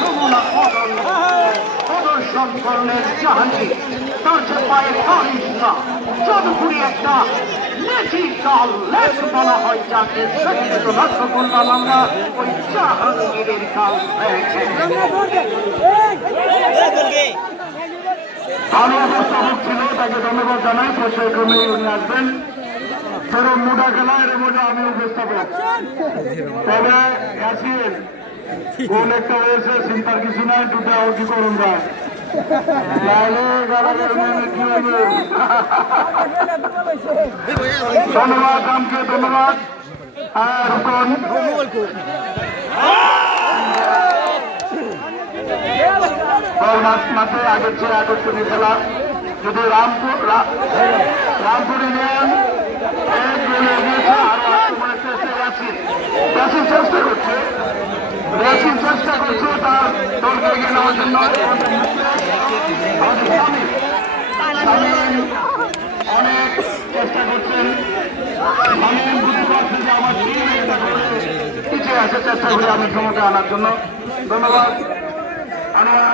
নমুনা প্রদর্শন করলেন জাহাঙ্গীর। তার যে পায়ে কালিশ না, জাদুঘুরি একটা লেজিকাল লেজ বলা হয় যাকে, সেটি তো লক্ষ্য করলাম আমরা ওই জাহাঙ্গীরের কাল থেকে। ভালো উপস্থাপক ছিল, তাকে ধন্যবাদ জানাই। পর্যায়ক্রমে উনি আসবেন। ফেরো মোটা খেলা এর মধ্যে আমি উপস্থাপক। তবে ইয়াসিন গোল একটা হয়েছে, চিন্তার কিছু নাই, দুটা কি করুন যায় ধন্যবাদ রামকে, ধন্যবাদ। হ্যাঁ রুকন মাঠে আগের চেয়ে আকর্ষণীয় খেলা। যদি রামপুরে নেন চেষ্টা করছে তার দলকে এগিয়ে নেওয়ার জন্য। অনেক চেষ্টা করছেন, আমি বুঝতে পারছি যে আমার পিছিয়ে আছে, চেষ্টা করি আমি ক্ষমতা আনার জন্য। ধন্যবাদ। আমার